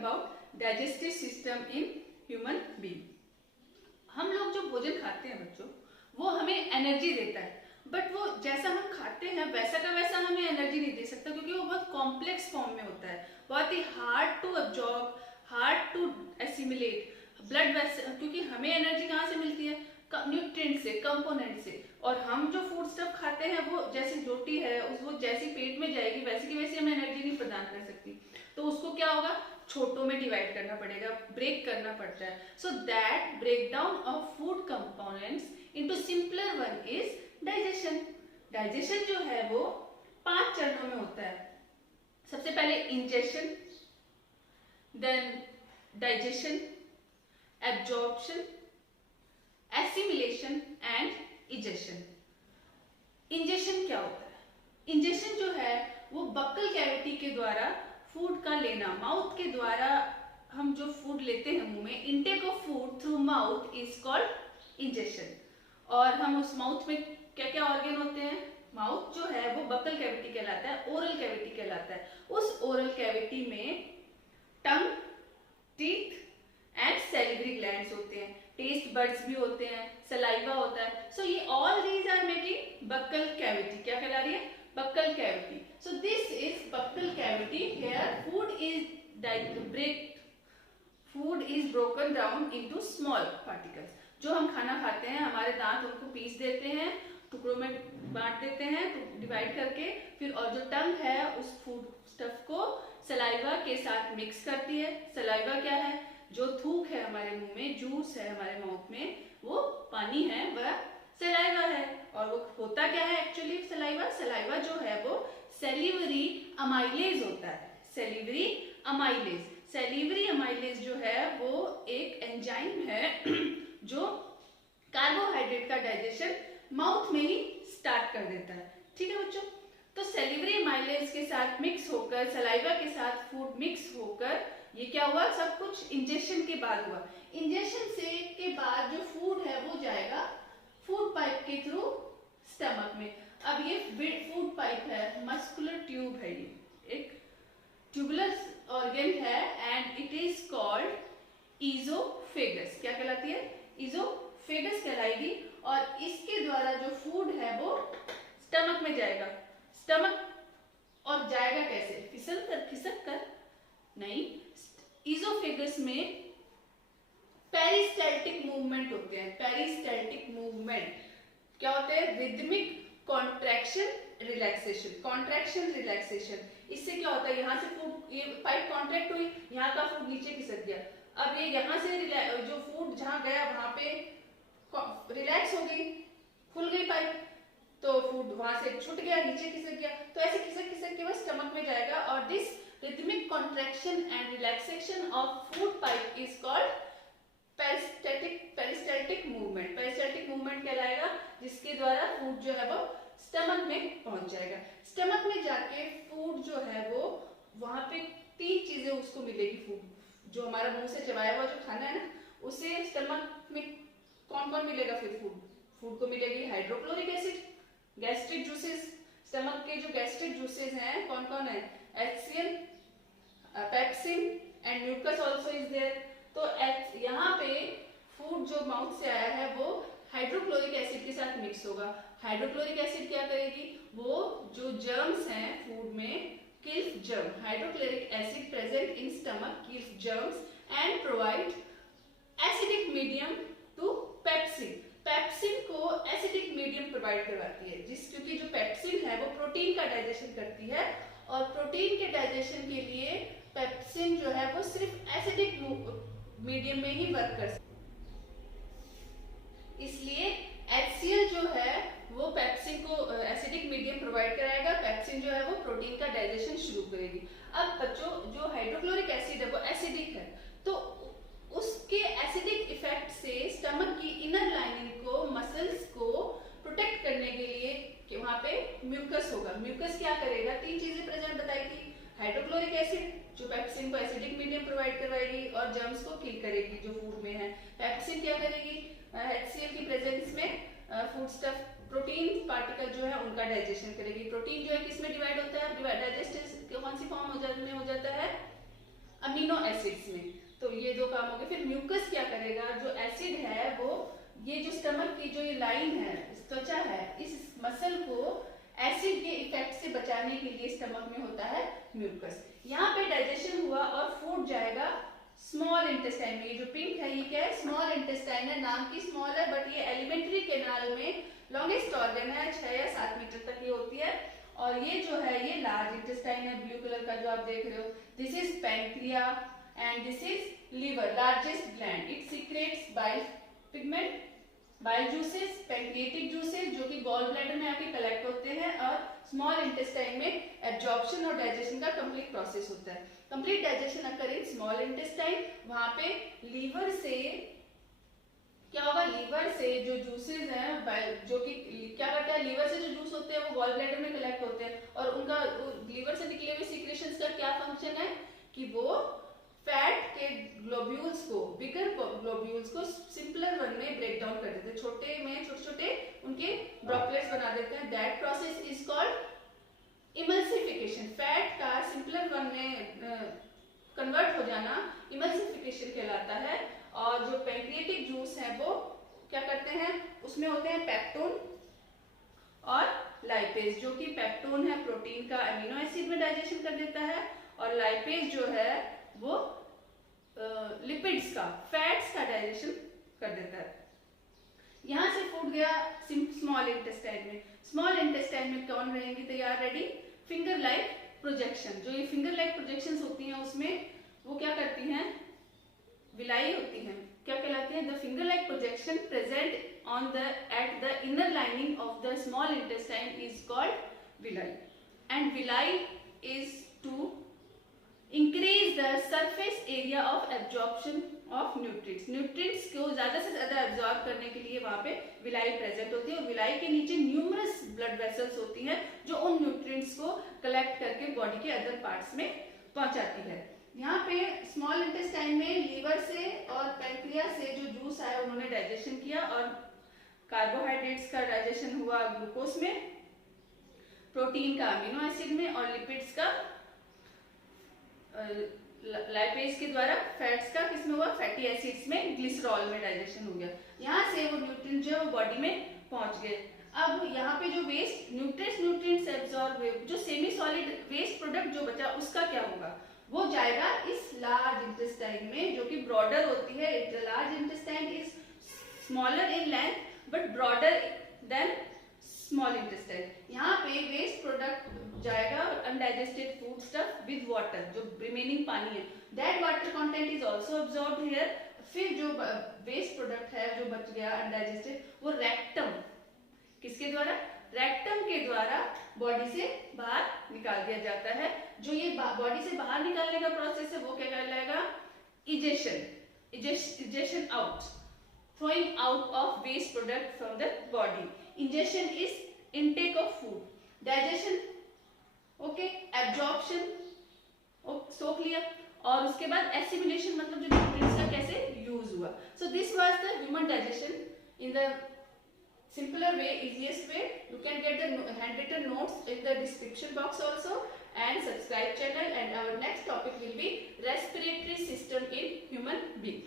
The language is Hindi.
About digestive system in human being. हम लोग जो भोजन खाते हैं बच्चों, वो हमें एनर्जी देता है, बट वो जैसा हम खाते हैं वैसा का वैसा हमें एनर्जी नहीं दे सकता, क्योंकि वो बहुत कॉम्प्लेक्स फॉर्म में होता है, बहुत ही hard to absorb, hard to assimilate blood vessel, क्योंकि हमें एनर्जी कहाँ से मिलती है? न्यूट्रिएंट से, कंपोनेंट से। और हम जो फूड स्टफ खाते हैं वो जैसी रोटी है वो जैसी पेट में जाएगी वैसी की वैसी हमें एनर्जी नहीं प्रदान कर सकती, तो उसको क्या होगा? छोटों में डिवाइड करना पड़ेगा, ब्रेक करना पड़ता है। So that break down of food components into simpler one is digestion. Digestion जो है वो 5 चरणों में होता है। सबसे पहले ingestion, then digestion, absorption, assimilation and egestion. Ingestion क्या होता है? इंजेशन जो है वो बक्कल कैविटी के द्वारा फूड का लेना, माउथ के द्वारा हम जो फूड लेते हैं मुंह में, intake of food through mouth is called ingestion. और हम उस माउथ में क्या क्या ऑर्गन होते हैं? माउथ जो है वो बक्कल कैविटी कहलाता है, ओरल कैविटी कहलाता है। उस ओरल कैविटी में टंग, टीथ एंड सैलिवरी ग्लैंड्स होते हैं, टेस्ट बड्स भी होते हैं, सलाइवा होता है। सो ये all these are making buccal cavity. क्या कहला रही है? Buccal cavity. So this is buccal cavity, here food is broken down into small particles. जो हम खाना खाते हैं हमारे दांत उनको पीस देते हैं, टुकड़ों में बांट देते हैं डिवाइड करके, फिर और जो टंग है उस फूड स्टफ को सलाइवा के साथ मिक्स करती है। सलाइवा क्या है? जो थूक है हमारे मुंह में, जूस है हमारे माउथ में, वो पानी है, वह सलाइवा है। और वो होता क्या है एक्चुअली सलाइवा? सलाइवा जो है वो सेलिवरी अमाइलेज होता है। सेलिवरी अमाइलेज, सेलिवरी अमाइलेज जो है वो एक एंजाइम है जो कार्बोहाइड्रेट का डाइजेशन माउथ में ही स्टार्ट कर देता है। ठीक है बच्चों? तो सेलिवरी अमाइलेज के साथ मिक्स होकर, सलाइवा के साथ फूड मिक्स होकर, ये क्या हुआ? सब कुछ इंजेक्शन के बाद हुआ। इंजेक्शन से के बाद जो फूड है वो जाएगा फूड पाइप के थ्रू स्टमक में। अब ये फूड पाइप है, मस्कुलर ट्यूब है, ये एक ट्यूबुलर ऑर्गन है एंड इट इज कॉल्ड इजोफेगस। क्या कहलाती है? इजोफेगस कहलाएगी। और इसके द्वारा जो फूड है वो स्टमक में जाएगा। स्टमक और जाएगा कैसे? खिसक कर नहीं, इजोफेगस में पेरिस्टैल्टिक मूवमेंट होते हैं। पेरिस्टैल्टिक मूवमेंट क्या होते हैं? Rhythmic contraction relaxation, contraction relaxation. इससे क्या होता है? यहाँ से फूड, ये पाइप कॉन्ट्रैक्ट हुई, यहाँ का फूड नीचे खिसक गया। अब ये यहाँ से जो फूड जहाँ गया वहां पे रिलैक्स हो गई, खुल गई पाइप, तो फूड वहां से छूट गया, नीचे खिसक गया। तो ऐसे खिसक खिसक के बस स्टमक में जाएगा। और this rhythmic contraction and relaxation of food pipe is called peristaltic movement। peristaltic movement कहलाएगा, जिसके द्वारा फूड जो है वो स्टमक में पहुंच जाएगा। स्टमक में जाके फूड जो है वो वहां पे 3 चीजें उसको मिलेगी। फूड जो हमारा मुंह से चबाया हुआ जो खाना है ना, उसे स्टमक में कौन कौन मिलेगा? फिर फूड को मिलेगी hydrochloric acid, gastric juices. Stomach के जो गैस्ट्रिक जूसेस हैं कौन कौन है? HCl, pepsin and mucus also is there. तो यहाँ पे फूड जो माउथ से आया है वो हाइड्रोक्लोरिक एसिड के साथ मिक्स होगा। हाइड्रोक्लोरिक एसिड क्या करेगी? वो जो जर्म्स हैं फूड में, kills germ. Hydrochloric acid present in stomach kills germs and provide acidic medium to pepsin. Pepsin को एसिडिक मीडियम प्रोवाइड करवाती है, क्योंकि जो पेप्सिन है वो प्रोटीन का डाइजेशन करती है, और प्रोटीन के डाइजेशन के लिए पेप्सिन जो है वो सिर्फ एसिडिक मीडियम में ही वर्क कर सकती है। इसलिए HCl जो है वो पेप्सिन को एसिडिक मीडियम प्रोवाइड कराएगा, पेप्सिन जो है वो प्रोटीन का डाइजेशन शुरू करेगी। अब बच्चों जो हाइड्रोक्लोरिक एसिड है वो एसिडिक है, तो उसके एसिडिक इफेक्ट से स्टमक की इनर लाइनिंग को, मसल्स को प्रोटेक्ट करने के लिए वहां पे म्यूकस होगा। म्यूकस क्या करेगा? 3 चीजें प्रेजेंट बताई थी। हाइड्रोक्लोरिक एसिड जो पेप्सिन को एसिडिक मीडियम प्रोवाइड करवाएगी और जर्म्स को किल करेगी जो फूड में है। पेप्सिन क्या करेगी? HCl की प्रेजेंस में फूड स्टफ प्रोटीन पार्टिकल जो है उनका डाइजेशन करेगी। प्रोटीन जो है किसमें डिवाइड होता है? डाइजेस्ट कौन सी फॉर्म में हो जाता है? अमीनो एसिड्स में। तो ये दो काम हो गए। फिर म्यूकस क्या करेगा, जो एसिड है वो ये जो स्टमक की जो ये लाइन है, त्वचा है, इस मसल को एसिड के इफेक्ट से बचाने के लिए स्टमक में होता है म्यूकस। यहाँ पे डाइजेशन हुआ और फूड जाएगा स्मॉल इंटेस्टाइन में। ये जो पिंक है ये क्या है, स्मॉल इंटेस्टाइन है, नाम की स्मॉल है बट ये एलिमेंट्री कैनाल में लॉन्गेस्ट ऑर्गन है, 6 या 7 मीटर तक ये होती है। और ये जो है ये लार्ज इंटेस्टाइन है, ब्लू कलर का जो आप देख रहे हो। This is pancreas and this is liver, largest gland. It secrets bile pigment, bile juices, pancreatic juices जो कि गॉल ब्लैडर में आके कलेक्ट होते हैं, और स्मॉल इंटेस्टाइन में एब्जॉर्प्शन और डाइजेशन का कंप्लीट प्रोसेस होता है। Complete digestion occur in small intestine. वहां पे लीवर से क्या होगा, लीवर से जो जूसेस हैं, जो कि क्या करता है, लीवर से जो जूस होते हैं वो गॉल ब्लैडर में कलेक्ट होते हैं, और उनका लीवर से निकले हुए सीक्रेशंस का क्या फंक्शन है कि वो फैट के ग्लोब्यूल्स को, बिगर ग्लोब्यूल्स को सिंपलर वन में ब्रेक डाउन कर देते हैं, छोटे में छोटे छोटे उनके ड्रॉपलेट्स बना देते हैं। That process is called emulsification. Fat का सिंपलर वन में कन्वर्ट हो जाना इमल्सिफिकेशन कहलाता है। और जो पैंक्रिएटिक जूस है वो क्या करते हैं, उसमें होते हैं पेप्टोन और लाइपेज, जो कि पेप्टोन है प्रोटीन का अमीनो एसिड में डाइजेशन कर देता है, और लाइपेज जो है वो लिपिड्स का, फैट्स का डाइजेशन कर देता है। यहां से फूड गया स्मॉल इंटेस्टाइन में। स्मॉल इंटेस्टाइन में कौन रहेंगे तैयार, रेडी, फिंगर लाइक प्रोजेक्शन। जो ये फिंगर लाइक प्रोजेक्शंस होती हैं उसमें वो क्या करती हैं, विलाई होती हैं, क्या कहलाती है, the finger like projection present on the at the inner lining of the small intestine is called villi. And villi is to increase the surface area of absorption of nutrients. Nutrients को ज्यादा से ज्यादा एब्जॉर्ब करने के लिए वहां पे विलाई प्रेजेंट होती है, और विलाई के नीचे न्यूमरस ब्लड वेसल्स होती हैं जो उन न्यूट्रिएंट्स को कलेक्ट करके बॉडी के अदर पार्ट्स में पहुंचाती है। यहाँ पे स्मॉल इंटेस्टाइन में लीवर से और पैंक्रिया से जो जूस आया उन्होंने डाइजेशन किया, और कार्बोहाइड्रेट्स का डाइजेशन हुआ ग्लूकोज में, प्रोटीन का अमीनो एसिड में, और लिपिड्स का लाइपेज के द्वारा, फैट्स का किसमें हुआ, फैटी एसिड्स में, ग्लिसरॉल में डाइजेशन हो गया। यहाँ से वो न्यूट्रिएंट जो है वो बॉडी में पहुंच गए। अब यहाँ पे जो वेस्ट न्यूट्रिएंट्स एब्जॉर्ब, जो सेमी सॉलिड वेस्ट प्रोडक्ट जो बचा उसका क्या होगा, वो जाएगा इस लार्ज इंटेस्टाइन में, जो कि ब्रॉडर होती है। The large intestine is smaller in length but broader then small intestine. यहाँ पे वेस्ट प्रोडक्ट जाएगा, undigested food stuff with water, जो रिमेनिंग पानी है, that water content is also absorbed here. फिर जो वेस्ट प्रोडक्ट है जो बच गया अनडाइजेस्टेड, वो रेक्टम, किसके द्वारा, रेक्टम के द्वारा बॉडी से बाहर निकाल दिया जाता है। जो ये बॉडी से बाहर निकालने का प्रोसेस है वो क्या कहलाएगा, egestion, egestion out, throwing out of waste product from the body. Ingestion is intake of food. Digestion, okay, absorption, so clear. और उसके बाद assimilation मतलब जो nutrients का कैसे use हुआ. So this was the human digestion in the simpler way, easiest way. You can get the handwritten notes in the description box also, and subscribe channel, and our next topic will be respiratory system in human being.